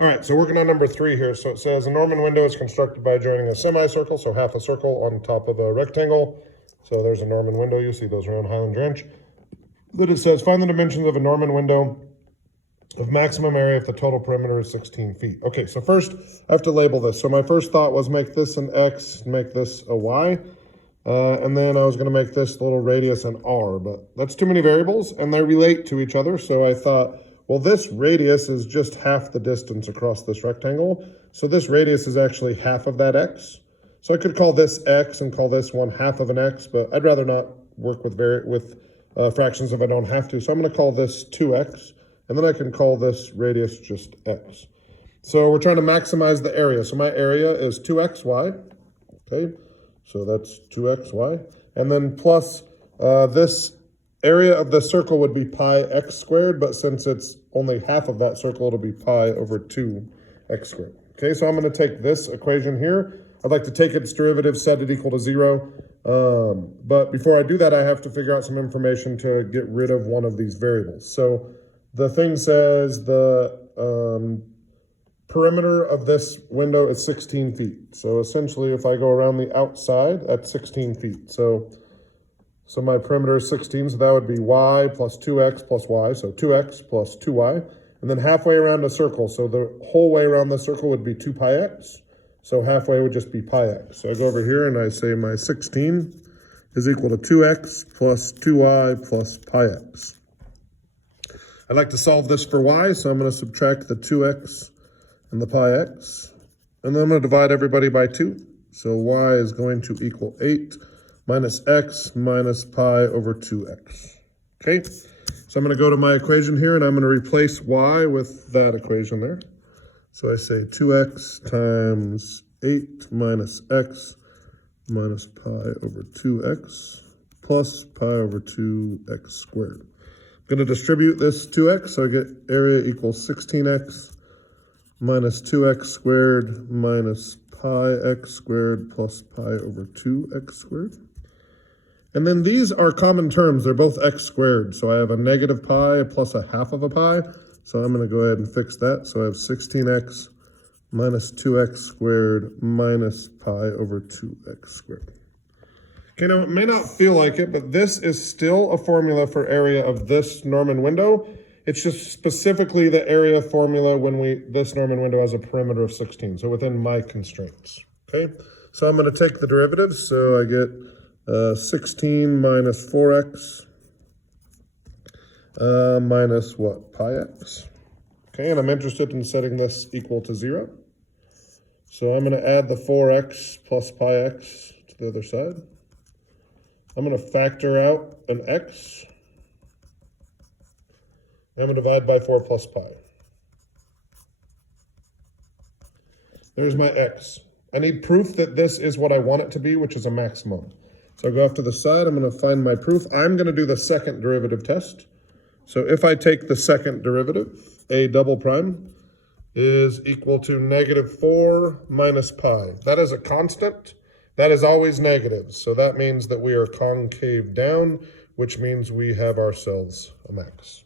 All right, so working on number 3 here. So it says a Norman window is constructed by joining a semicircle, so half a circle on top of a rectangle. So there's a Norman window. You see those around Highland Ranch. Then it says find the dimensions of a Norman window of maximum area if the total perimeter is 16 feet. Okay, so first I have to label this. So my first thought was make this an X, make this a Y. And then I was going to make this little radius an R, but that's too many variables and they relate to each other. So I thought, well, this radius is just half the distance across this rectangle. So this radius is actually half of that X. So I could call this X and call this one half of an X, but I'd rather not work with fractions if I don't have to. So I'm going to call this 2X, and then I can call this radius just X. So we're trying to maximize the area. So my area is 2XY, okay? So that's 2XY. And then plus this area of the circle would be pi x squared, but since it's only half of that circle, it'll be pi over 2x squared. Okay, so I'm going to take this equation here. I'd like to take its derivative, set it equal to 0. But before I do that, I have to figure out some information to get rid of one of these variables. So the thing says the perimeter of this window is 16 feet. So essentially, if I go around the outside, that's 16 feet. So my perimeter is 16, so that would be y plus 2x plus y, so 2x plus 2y. And then halfway around a circle, so the whole way around the circle would be 2 pi x. So halfway would just be pi x. So I go over here and I say my 16 is equal to 2x plus 2y plus pi x. I'd like to solve this for y, so I'm going to subtract the 2x and the pi x. And then I'm going to divide everybody by 2. So y is going to equal 8 minus x minus pi over 2x. Okay, so I'm going to go to my equation here and I'm going to replace y with that equation there. So I say 2x times 8 minus x minus pi over 2x plus pi over 2x squared. I'm going to distribute this 2x, so I get area equals 16x minus 2x squared minus pi x squared plus pi over 2x squared. And then these are common terms. They're both x squared. So I have a negative pi plus a half of a pi. So I'm going to go ahead and fix that. So I have 16x minus 2x squared minus pi over 2x squared. Okay, now it may not feel like it, but this is still a formula for area of this Norman window. It's just specifically the area formula when this Norman window has a perimeter of 16. So within my constraints. Okay, so I'm going to take the derivative. So I get 16 minus 4x minus what? Pi x. Okay, and I'm interested in setting this equal to 0. So I'm going to add the 4x plus pi x to the other side. I'm going to factor out an x. I'm going to divide by 4 plus pi. There's my x. I need proof that this is what I want it to be, which is a maximum. So I go off to the side, I'm going to find my proof. I'm going to do the second derivative test. So if I take the second derivative, a double prime is equal to negative 4 minus pi. That is a constant. That is always negative. So that means that we are concave down, which means we have ourselves a max.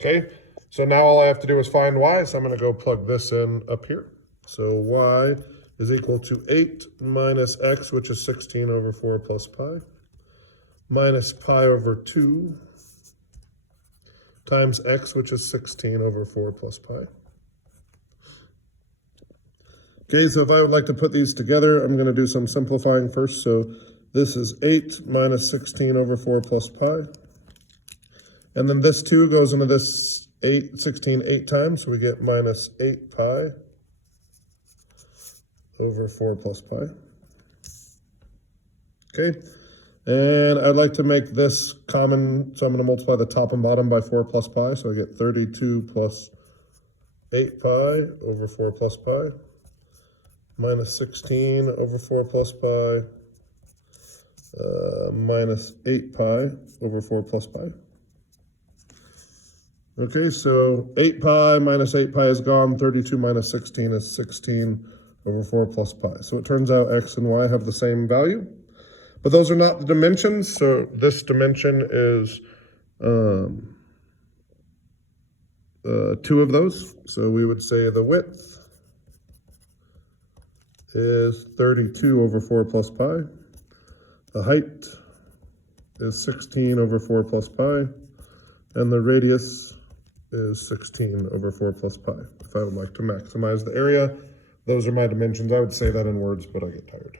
Okay, so now all I have to do is find y. So I'm going to go plug this in up here. So y is equal to 8 minus x, which is 16 over 4 plus pi, minus pi over 2 times x, which is 16 over 4 plus pi. Okay, so if I would like to put these together, I'm going to do some simplifying first. So this is 8 minus 16 over 4 plus pi. And then this 2 goes into this 16 8 times, so we get minus 8 pi over 4 plus pi. Okay, and I'd like to make this common, so I'm going to multiply the top and bottom by 4 plus pi, so I get 32 plus 8 pi over 4 plus pi, minus 16 over 4 plus pi, minus 8 pi over 4 plus pi. Okay, so 8 pi minus 8 pi is gone, 32 minus 16 is 16 over 4 plus pi. So it turns out x and y have the same value, but those are not the dimensions. So this dimension is two of those. So we would say the width is 32 over 4 plus pi. The height is 16 over 4 plus pi. And the radius is 16 over 4 plus pi. If I would like to maximize the area, those are my dimensions. I would say that in words, but I get tired.